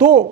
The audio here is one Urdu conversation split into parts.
2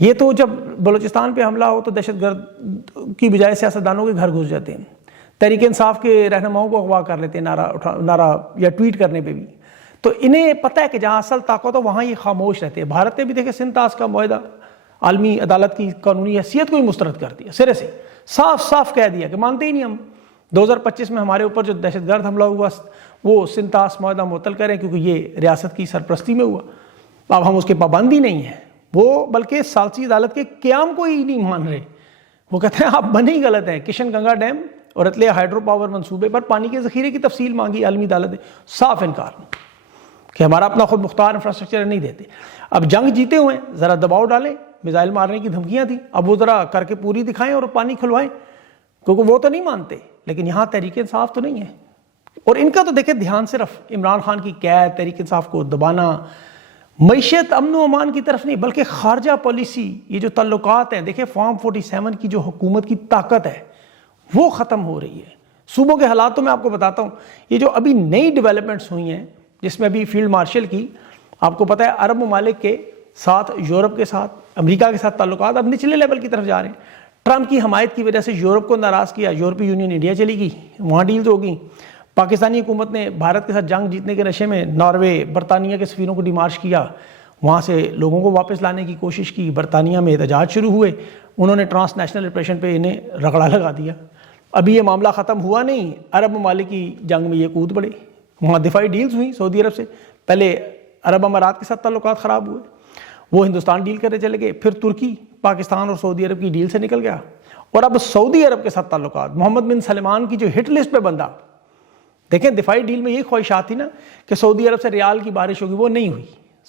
یہ تو جب بلوچستان پہ حملہ ہو تو دہشت گرد کی بجائے سیاستدانوں کے گھر گھس جاتے ہیں، تحریک انصاف کے رہنماؤں کو اغوا کر لیتے ہیں نعرہ یا ٹویٹ کرنے پہ بھی. تو انہیں پتہ ہے کہ جہاں اصل طاقت ہو وہاں یہ خاموش رہتے ہیں. بھارت نے بھی دیکھیں سنتاس کا معاہدہ عالمی عدالت کی قانونی حیثیت کو ہی مسترد کر دیا، سرے سے صاف صاف کہہ دیا کہ مانتے ہی نہیں ہم. 2025 میں ہمارے اوپر جو دہشت گرد حملہ ہوا وہ سنتاس معاہدہ معطل کریں کیونکہ یہ ریاست کی سرپرستی میں ہوا. اب ہم اس کے پابند ہی نہیں ہیں. وہ بلکہ ثالثی عدالت کے قیام کو ہی نہیں مان رہے. وہ کہتے ہیں آپ بنے ہی غلط ہیں. کشن گنگا ڈیم اور رتلیا ہائیڈرو پاور منصوبے پر پانی کے ذخیرے کی تفصیل مانگی عالمی عدالت نے، صاف انکار کہ ہمارا اپنا خود مختار انفراسٹرکچر نہیں دیتے. اب جنگ جیتے ہوئے ذرا دباؤ ڈالیں، میزائل مارنے کی دھمکیاں تھیں، اب وہ ذرا کر کے پوری دکھائیں اور پانی کھلوائیں، کیونکہ وہ تو نہیں مانتے. لیکن یہاں تحریک انصاف تو نہیں ہے. اور ان کا تو دیکھیں دھیان صرف عمران خان کی قید، تحریک انصاف کو دبانا، معیشت امن و امان کی طرف نہیں بلکہ خارجہ پالیسی، یہ جو تعلقات ہیں. دیکھیں فارم 47 کی جو حکومت کی طاقت ہے وہ ختم ہو رہی ہے. صوبوں کے حالات تو میں آپ کو بتاتا ہوں. یہ جو ابھی نئی ڈیولپمنٹس ہوئی ہیں جس میں ابھی فیلڈ مارشل کی، آپ کو پتہ ہے عرب ممالک کے ساتھ، یورپ کے ساتھ، امریکہ کے ساتھ تعلقات اب نچلے لیول کی طرف جا رہے ہیں. ٹرمپ کی حمایت کی وجہ سے یورپ کو ناراض کیا، یورپی یونین انڈیا چلی گئی، وہاں ڈیلز ہو گئی. پاکستانی حکومت نے بھارت کے ساتھ جنگ جیتنے کے نشے میں ناروے، برطانیہ کے سفیروں کو ڈیمارش کیا، وہاں سے لوگوں کو واپس لانے کی کوشش کی. برطانیہ میں احتجاج شروع ہوئے، انہوں نے ٹرانس نیشنل ریپریشن پہ انہیں رگڑا لگا دیا. ابھی یہ معاملہ ختم ہوا نہیں، عرب ممالک کی جنگ میں یہ کود پڑے. وہاں دفاعی ڈیلز ہوئی سعودی عرب سے. پہلے عرب امارات کے ساتھ تعلقات خراب ہوئے، وہ ہندوستان ڈیل کرنے چلے گئے. پھر ترکی پاکستان اور سعودی عرب کی ڈیل سے نکل گیا، اور اب سعودی عرب کے ساتھ تعلقات. محمد بن سلمان کی جو ہٹ لسٹ پہ بندہ، دیکھیں دفاعی ڈیل میں یہ خواہشات تھی نا کہ سعودی عرب سے ریال کی بارش ہوگی، وہ نہیں ہوئی.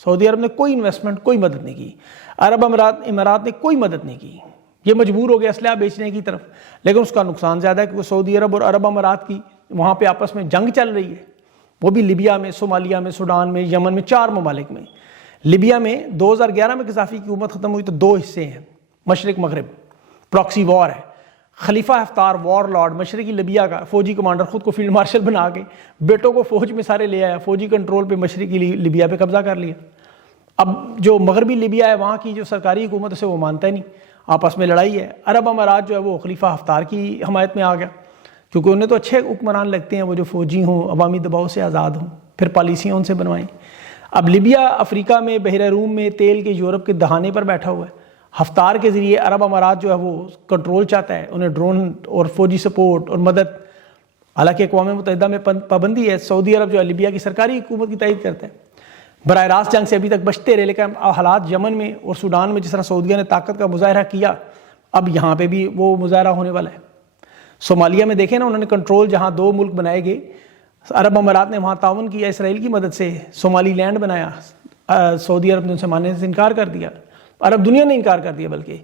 سعودی عرب نے کوئی انویسٹمنٹ، کوئی مدد نہیں کی. عرب امارات نے کوئی مدد نہیں کی. یہ مجبور ہو گیا اسلحہ بیچنے کی طرف، لیکن اس کا نقصان زیادہ ہے کیونکہ سعودی عرب اور عرب امارات کی وہاں پہ آپس میں جنگ چل رہی ہے. وہ بھی لیبیا میں، صومالیہ میں، سوڈان میں، یمن میں، 4 ممالک میں. لیبیا میں 2011 میں قذافی کی حکومت ختم ہوئی تو 2 حصے ہیں، مشرق مغرب، پراکسی وار ہے. خلیفہ حفتار وار لارڈ مشرقی لیبیا کا فوجی کمانڈر خود کو فیلڈ مارشل بنا کے بیٹوں کو فوج میں سارے لے آیا، فوجی کنٹرول پہ مشرقی لیبیا پہ قبضہ کر لیا. اب جو مغربی لیبیا ہے وہاں کی جو سرکاری حکومت اسے وہ مانتا ہی نہیں، آپس میں لڑائی ہے. عرب امارات جو ہے وہ خلیفہ حفتار کی حمایت میں آ گیا کیونکہ انہیں تو اچھے حکمران لگتے ہیں، وہ جو فوجی ہوں، عوامی دباؤ سے آزاد ہوں، پھر پالیسیاں ان سے بنوائیں. اب لیبیا افریقہ میں، بحیرہ روم میں تیل کے یورپ کے دہانے پر بیٹھا ہوا ہے. حفتار کے ذریعے عرب امارات جو ہے وہ کنٹرول چاہتا ہے، انہیں ڈرون اور فوجی سپورٹ اور مدد. حالانکہ اقوام متحدہ میں پابندی ہے. سعودی عرب جو ہے لیبیا کی سرکاری حکومت کی تائید کرتا ہے. براہ راست جنگ سے ابھی تک بچتے رہے، لیکن حالات یمن میں اور سوڈان میں جس طرح سعودیہ نے طاقت کا مظاہرہ کیا، اب یہاں پہ بھی وہ مظاہرہ ہونے والا ہے. صومالیہ میں دیکھیں نا، انہوں نے کنٹرول، جہاں 2 ملک بنائے گئے، عرب امارات نے وہاں تعاون کیا اسرائیل کی مدد سے، صومالی لینڈ بنایا. سعودی عرب نے ان سے ماننے سے انکار کر دیا، عرب دنیا نے انکار کر دیا. بلکہ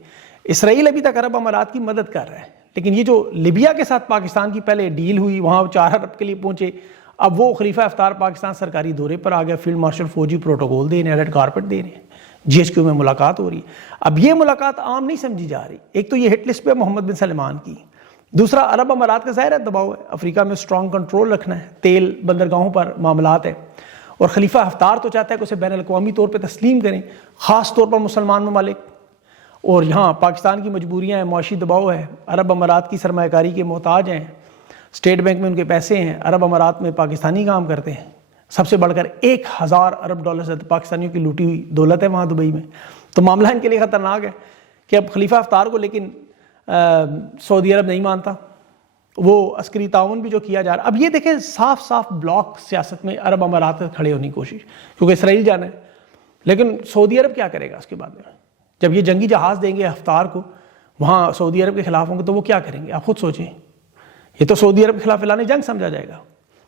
اسرائیل ابھی تک عرب امارات کی مدد کر رہا ہے. لیکن یہ جو لیبیا کے ساتھ پاکستان کی پہلے ڈیل ہوئی، وہاں 4 ارب کے لیے پہنچے، اب وہ خلیفہ حفتار پاکستان سرکاری دورے پر آ گیا، فیلڈ مارشل فوجی پروٹوکول دے رہے ہیں، ریڈ کارپٹ دے رہے ہیں، GHQ میں ملاقات ہو رہی ہے. اب یہ ملاقات عام نہیں سمجھی جا رہی. ایک تو یہ ہٹ لسٹ پہ محمد بن سلمان کی، دوسرا عرب امارات کا ظاہر ہے دباؤ ہے، افریقہ میں اسٹرانگ کنٹرول رکھنا ہے، تیل بندرگاہوں پر معاملات ہے. اور خلیفہ حفتار تو چاہتا ہے کہ اسے بین الاقوامی طور پہ تسلیم کریں، خاص طور پر مسلمان ممالک. اور یہاں پاکستان کی مجبوریاں ہیں، معاشی دباؤ ہے، عرب امارات کی سرمایہ کاری کے محتاج ہیں، اسٹیٹ بینک میں ان کے پیسے ہیں، عرب امارات میں پاکستانی کام کرتے ہیں. سب سے بڑھ کر 1000 ارب ڈالر سے پاکستانیوں کی لوٹی ہوئی دولت ہے وہاں دبئی میں. تو معاملہ ان کے لیے خطرناک ہے کہ اب خلیفہ حفتار کو لیکن سعودی عرب نہیں مانتا. وہ عسکری تعاون بھی جو کیا جا رہا ہے، اب یہ دیکھیں صاف صاف بلاک سیاست میں عرب امارات سے کھڑے ہونے کی کوشش، کیونکہ اسرائیل جانا ہے. لیکن سعودی عرب کیا کرے گا اس کے بعد میں؟ جب یہ جنگی جہاز دیں گے حفتار کو، وہاں سعودی عرب کے خلاف ہوں گے تو وہ کیا کریں گے؟ آپ خود سوچیں. یہ تو سعودی عرب کے خلاف اعلان جنگ سمجھا جائے گا،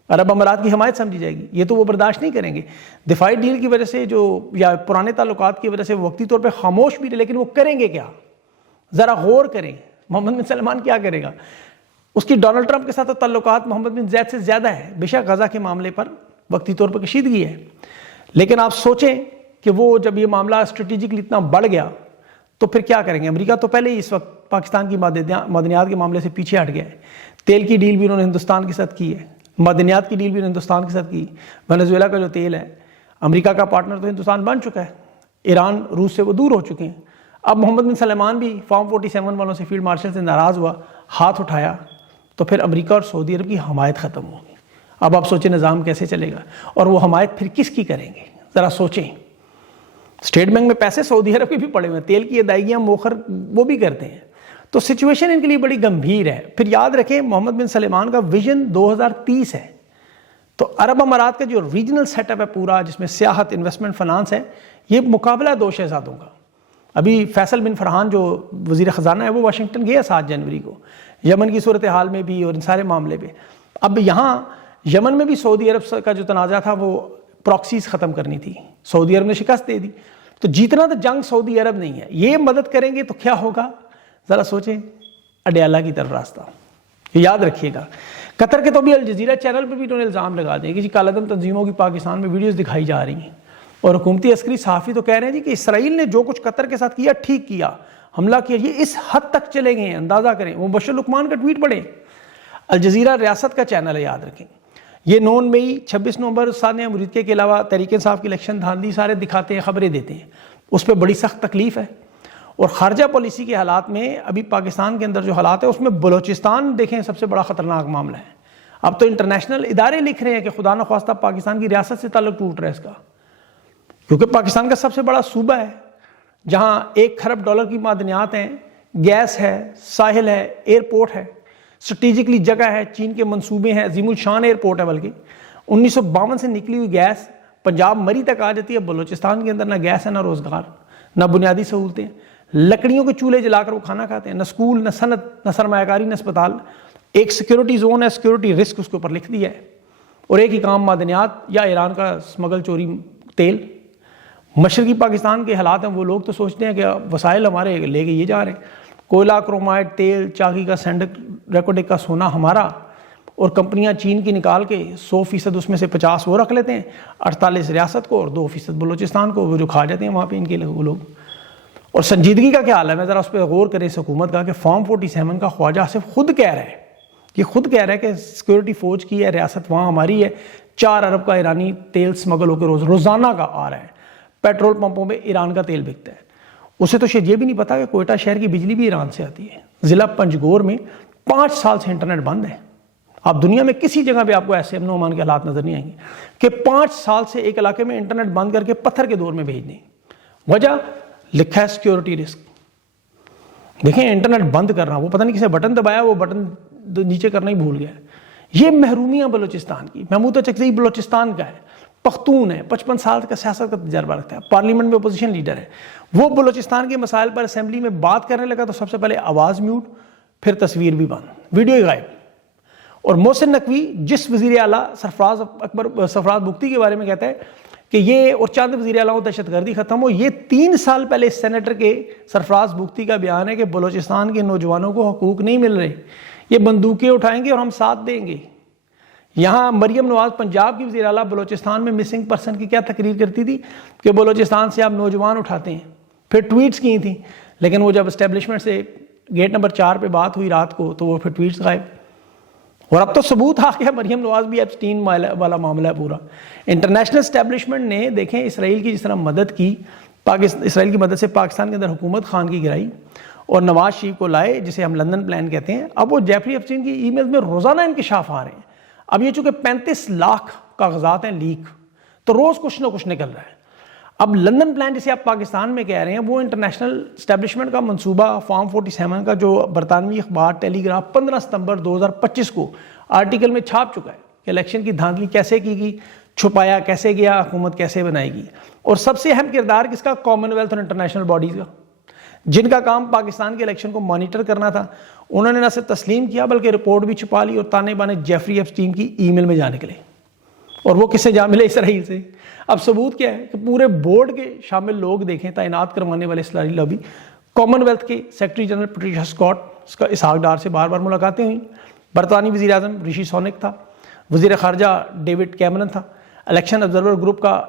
عرب امارات کی حمایت سمجھی جائے گی. یہ تو وہ برداشت نہیں کریں گے. دفاعی ڈیل کی وجہ سے جو، یا پرانے تعلقات کی وجہ سے وقتی طور پہ خاموش بھی رہے، لیکن وہ کریں گے کیا؟ ذرا غور کریں. محمد بن سلمان کیا کرے گا؟ اس کی ڈونلڈ ٹرمپ کے ساتھ تعلقات محمد بن زید سے زیادہ ہے. بے شک غزہ کے معاملے پر وقتی طور پر کشیدگی ہے، لیکن آپ سوچیں کہ وہ جب یہ معاملہ اسٹریٹجکلی اتنا بڑھ گیا تو پھر کیا کریں گے؟ امریکہ تو پہلے ہی اس وقت پاکستان کی معدنیات کے معاملے سے پیچھے ہٹ گیا ہے. تیل کی ڈیل بھی انہوں نے ہندوستان کے ساتھ کی ہے، معدنیات کی ڈیل بھی ہندوستان کے ساتھ کی. وینزویلا کا جو تیل ہے، امریکہ کا پارٹنر تو ہندوستان بن چکا ہے. ایران، روس سے وہ دور ہو چکے ہیں. اب محمد بن سلمان بھی فارم 47 والوں سے فیلڈ مارشل سے ناراض ہوا, ہاتھ اٹھایا, تو پھر امریکہ اور سعودی عرب کی حمایت ختم ہوگی. اب آپ سوچیں نظام کیسے چلے گا, اور وہ حمایت پھر کس کی کریں گے, ذرا سوچیں. اسٹیٹ بینک میں پیسے سعودی عرب کے بھی پڑے ہوئے ہیں, تیل کی ادائیگیاں موخر وہ بھی کرتے ہیں, تو سچویشن ان کے لیے بڑی گمبھیر ہے. پھر یاد رکھیں محمد بن سلمان کا ویژن 2030 ہے, تو عرب امارات کا جو ریجنل سیٹ اپ ہے پورا, جس میں سیاحت, انویسٹمنٹ, فنانس ہے, یہ مقابلہ 2 شہزادوں کا. ابھی فیصل بن فرحان جو وزیر خزانہ ہے وہ واشنگٹن گیا 7 جنوری کو, یمن کی صورتحال میں بھی اور ان سارے معاملے پہ. اب یہاں یمن میں بھی سعودی عرب کا جو تنازع تھا وہ پراکسیز ختم کرنی تھی, سعودی عرب نے شکست دے دی, تو جیتنا تو جنگ سعودی عرب نہیں ہے. یہ مدد کریں گے تو کیا ہوگا, ذرا سوچیں, اڈیالہ کی طرف راستہ. یاد رکھیے گا. قطر کے تو بھی الجزیرہ چینل پر بھی انہوں نے الزام لگا دیں کہ جی کالعدم تنظیموں کی پاکستان میں ویڈیوز دکھائی جا رہی ہیں, اور حکومتی عسکری صحافی تو کہہ رہے ہیں جی کہ اسرائیل نے جو کچھ قطر کے ساتھ کیا ٹھیک کیا, حملہ کیا, یہ اس حد تک چلے گئے ہیں, اندازہ کریں. وہ بشر لقمان کا ٹویٹ پڑھیں. الجزیرہ ریاست کا چینل ہے, یاد رکھیں. یہ 9 مئی 26 نومبر ثانیہ مرید کے علاوہ تحریک انصاف کی الیکشن دھاندلی سارے دکھاتے ہیں, خبریں دیتے ہیں. اس پہ بڑی سخت تکلیف ہے. اور خارجہ پالیسی کے حالات میں ابھی پاکستان کے اندر جو حالات ہیں اس میں بلوچستان دیکھیں سب سے بڑا خطرناک معاملہ ہے. اب تو انٹرنیشنل ادارے لکھ رہے ہیں کہ خدا نخواستہ پاکستان کی ریاست سے تعلق ٹوٹ رہا ہے اس کا, کیونکہ پاکستان کا سب سے بڑا صوبہ ہے جہاں $1 کھرب کی معدنیات ہیں, گیس ہے, ساحل ہے, ایئرپورٹ ہے, اسٹریٹجکلی جگہ ہے, چین کے منصوبے ہیں, عظیم الشان ایئرپورٹ ہے. بلکہ 1952 سے نکلی ہوئی گیس پنجاب مری تک آ جاتی ہے. بلوچستان کے اندر نہ گیس ہے, نہ روزگار, نہ بنیادی سہولتیں, لکڑیوں کے چولہے جلا کر وہ کھانا کھاتے ہیں, نہ اسکول, نہ صنعت, نہ سرمایہ کاری, نہ اسپتال. ایک سیکیورٹی زون ہے, سیکیورٹی رسک اس کے اوپر لکھ دیا ہے, اور ایک ہی کام معدنیات یا ایران کا اسمگل چوری تیل. مشرقی پاکستان کے حالات ہیں, وہ لوگ تو سوچتے ہیں کہ وسائل ہمارے لے کے یہ جا رہے ہیں, کوئلہ, کرومائٹ, تیل, چاقی کا سینڈک, ریکوڈک کا سونا ہمارا, اور کمپنیاں چین کی نکال کے 100% اس میں سے 50 وہ رکھ لیتے ہیں, 48 ریاست کو اور 2% بلوچستان کو, وہ جو کھا جاتے ہیں وہاں پہ ان کے وہ لوگ. اور سنجیدگی کا کیا حال ہے, میں ذرا اس پہ غور کریں اس حکومت کا, کہ فارم 47 کا خواجہ آصف خود کہہ رہا ہے, یہ خود کہہ رہا ہے کہ سیکورٹی فوج کی ہے, ریاست وہاں ہماری ہے, 4 ارب کا ایرانی تیل سمگل ہو کے روزانہ کا آ رہا ہے, پیٹرول پمپوں میں ایران کا تیل بکتا ہے. اسے تو شاید یہ بھی نہیں پتا کہ کوئٹہ شہر کی بجلی بھی ایران سے آتی ہے. ضلع پنجگور میں 5 سال سے انٹرنیٹ بند ہے. آپ دنیا میں کسی جگہ پہ آپ کو ایسے امن و امان کے حالات نظر نہیں آئیں گے کہ 5 سال سے ایک علاقے میں انٹرنیٹ بند کر کے پتھر کے دور میں بھیج دیں. وجہ لکھا ہے سیکیورٹی رسک. دیکھیں انٹرنیٹ بند کرنا, وہ پتہ نہیں کسی بٹن دبایا, وہ بٹن نیچے کرنا ہی بھول گیا. یہ محرومیاں بلوچستان کی. محمود چکزئی بلوچستان کا ہے, پختون ہے, 55 سال کا سیاست کا تجربہ رکھتا ہے, پارلیمنٹ میں اپوزیشن لیڈر ہے. وہ بلوچستان کے مسائل پر اسمبلی میں بات کرنے لگا تو سب سے پہلے آواز میوٹ, پھر تصویر بھی بند, ویڈیو ہی غائب. اور محسن نقوی جس وزیر اعلیٰ سرفراز بگٹی کے بارے میں کہتا ہے کہ یہ اور چند وزیر اعلیٰ دہشت گردی ختم ہو, یہ 3 سال پہلے سینیٹر کے سرفراز بگٹی کا بیان ہے کہ بلوچستان کے نوجوانوں کو حقوق نہیں مل رہے, یہ بندوقیں اٹھائیں گے اور ہم ساتھ دیں گے. یہاں مریم نواز پنجاب کی وزیر اعلیٰ بلوچستان میں مسنگ پرسن کی کیا تقریر کرتی تھی کہ بلوچستان سے آپ نوجوان اٹھاتے ہیں, پھر ٹویٹس کی تھیں, لیکن وہ جب اسٹیبلشمنٹ سے گیٹ نمبر 4 پہ بات ہوئی رات کو تو وہ پھر ٹویٹس غائب. اور اب تو ثبوت آ گیا مریم نواز بھی ایپسٹین والا معاملہ ہے پورا. انٹرنیشنل اسٹیبلشمنٹ نے دیکھیں اسرائیل کی جس طرح مدد کی, اسرائیل کی مدد سے پاکستان کے اندر حکومت خان کی گرائی اور نواز شریف کو لائے, جسے ہم لندن پلان کہتے ہیں. اب وہ جیفری ایپسٹین کی ای میلز میں روزانہ انکشاف آ رہے ہیں. اب یہ چونکہ 35 لاکھ کاغذات ہیں لیک, تو روز کچھ نہ کچھ نکل رہا ہے. اب لندن پلان جسے آپ پاکستان میں کہہ رہے ہیں, وہ انٹرنیشنل اسٹیبلشمنٹ کا منصوبہ فارم 47 کا, جو برطانوی اخبار ٹیلی گراف 15 ستمبر 2025 کو آرٹیکل میں چھاپ چکا ہے کہ الیکشن کی دھاندلی کیسے کی گئی, چھپایا کیسے گیا, حکومت کیسے بنائے گی. اور سب سے اہم کردار کس کا, کامن ویلتھ اور انٹرنیشنل باڈیز کا, جن کا کام پاکستان کے الیکشن کو مانیٹر کرنا تھا. انہوں نے نہ صرف تسلیم کیا بلکہ رپورٹ بھی چھپا لی, اور تانے بانے جیفری ایپسٹین کی ای میل میں جا نکلے. اور وہ کس سے جا ملے, اسرائیل سے. اب ثبوت کیا ہے کہ پورے بورڈ کے شامل لوگ دیکھیں, تعینات کروانے والے اسرائیلی لابی, کامن ویلتھ کے سیکرٹری جنرل پیٹریشیا اسکاٹ, اس کا اسحاق ڈار سے بار بار ملاقاتیں ہوئیں. برطانوی وزیر اعظم رشی سونک تھا, وزیر خارجہ ڈیوڈ کیمرن تھا, الیکشن آبزرور گروپ کا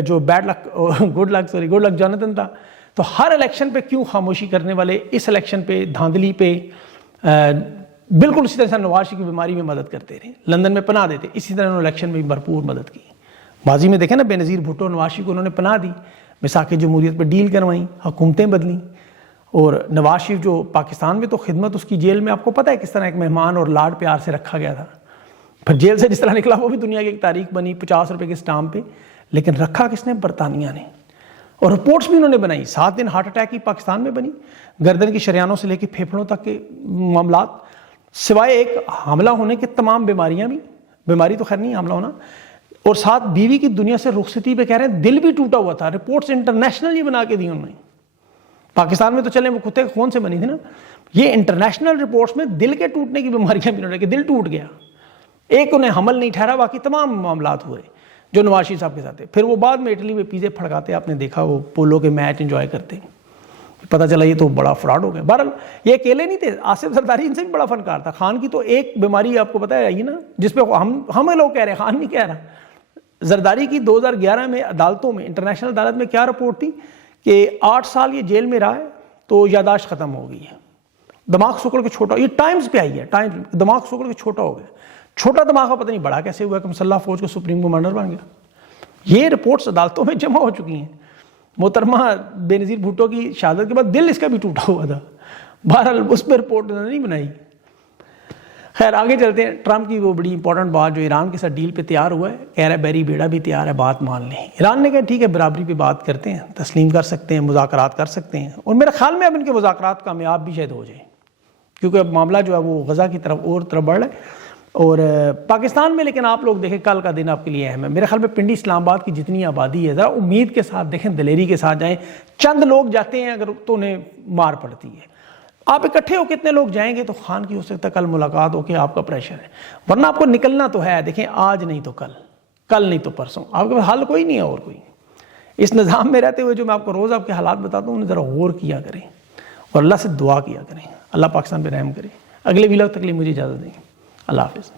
جو گڈ لک جوناتھن تھا. تو ہر الیکشن پہ کیوں خاموشی کرنے والے اس الیکشن پہ دھاندلی پہ بالکل اسی طرح سے نواز شریف کی بیماری میں مدد کرتے رہے, لندن میں پناہ دیتے, اسی طرح انہوں نے الیکشن میں بھی بھرپور مدد کی. ماضی میں دیکھیں نا, بے نظیر بھٹو, نواز شریف کو انہوں نے پناہ دی, میثاق جمہوریت پہ ڈیل کروائیں, حکومتیں بدلیں. اور نواز شریف جو پاکستان میں تو خدمت اس کی جیل میں آپ کو پتہ ہے کس طرح ایک مہمان اور لاڈ پیار سے رکھا گیا تھا، پھر جیل سے جس طرح نکلا وہ بھی دنیا کی ایک تاریخ بنی 50 روپے کے اسٹامپ پہ، لیکن رکھا کس نے؟ برطانیہ نے، اور رپورٹس بھی انہوں نے بنائی، 7 دن ہارٹ اٹیک کی پاکستان میں بنی، گردن کی شریانوں سے لے کے پھیپھڑوں تک کے معاملات، سوائے ایک حاملہ ہونے کے تمام بیماریاں بھی، بیماری تو خیر نہیں حاملہ ہونا، اور ساتھ بیوی کی دنیا سے رخصتی پہ کہہ رہے ہیں دل بھی ٹوٹا ہوا تھا، رپورٹس انٹرنیشنل ہی بنا کے دی انہوں نے۔ پاکستان میں تو چلے وہ کتے خون سے بنی تھی نا، یہ انٹرنیشنل رپورٹس میں دل کے ٹوٹنے کی بیماریاں بھی انہوں نے کہ دل ٹوٹ گیا، ایک انہیں حمل نہیں ٹھہرا، باقی تمام معاملات ہوئے جو نواز شریف صاحب کے ساتھ تھے۔ پھر وہ بعد میں اٹلی میں پیزے پھڑکاتے، آپ نے دیکھا وہ پولو کے میچ انجوائے کرتے، پتہ چلا یہ تو بڑا فراڈ ہو گیا۔ بہرحال یہ اکیلے نہیں تھے، آصف زرداری ان سے بھی بڑا فنکار تھا۔ خان کی تو ایک بیماری آپ کو پتہ ہے آئی نا، جس پہ ہم لوگ کہہ رہے ہیں، خان نہیں کہہ رہا۔ زرداری کی 2011 میں عدالتوں میں، انٹرنیشنل عدالت میں کیا رپورٹ تھی کہ 8 سال یہ جیل میں رہا ہے تو یاداشت ختم ہو گئی ہے، دماغ سکڑ کے چھوٹا، یہ ٹائمز پہ آئی ہے، ٹائمز، دماغ سکڑ کے چھوٹا ہو گیا، چھوٹا دماغ کا پتہ نہیں بڑا کیسے ہوا کہ مسلح فوج کا سپریم کمانڈر بن گیا۔ یہ رپورٹس عدالتوں میں جمع ہو چکی ہیں۔ محترمہ بے نظیر بھٹو کی شہادت کے بعد دل اس کا بھی ٹوٹا ہوا تھا، بہرحال اس پہ رپورٹ نہیں بنائی۔ خیر آگے چلتے ہیں، ٹرمپ کی وہ بڑی امپورٹنٹ بات جو ایران کے ساتھ ڈیل پہ تیار ہوا ہے، کہہ رہا ہے بیری بیڑا بھی تیار ہے، بات مان لیں۔ ایران نے کہا ٹھیک ہے برابری پہ بات کرتے ہیں، تسلیم کر سکتے ہیں، مذاکرات کر سکتے ہیں، اور میرے خیال میں اب ان کے مذاکرات کامیاب بھی شاید ہو جائیں، کیونکہ اب معاملہ جو ہے وہ غزہ کی طرف اور طرف بڑھ رہا ہے۔ اور پاکستان میں لیکن آپ لوگ دیکھیں کل کا دن آپ کے لیے اہم ہے، میرے خیال میں پنڈی اسلام آباد کی جتنی آبادی ہے ذرا امید کے ساتھ دیکھیں، دلیری کے ساتھ جائیں، چند لوگ جاتے ہیں اگر تو انہیں مار پڑتی ہے، آپ اکٹھے ہو کتنے لوگ جائیں گے تو خان کی ہو سکتا ہے کل ملاقات ہو کے آپ کا پریشر ہے، ورنہ آپ کو نکلنا تو ہے، دیکھیں آج نہیں تو کل، کل نہیں تو پرسوں، آپ کے پاس حل کوئی نہیں ہے اور کوئی۔ اس نظام میں رہتے ہوئے جو میں آپ کو روز آپ کے حالات بتاتا ہوں انہیں ذرا غور کیا کریں اور اللہ سے دعا کیا کریں، اللہ پاکستان پہ رحم کرے۔ اگلے ویلاگ تک کے لیے مجھے اجازت دیں، اللہ حافظ۔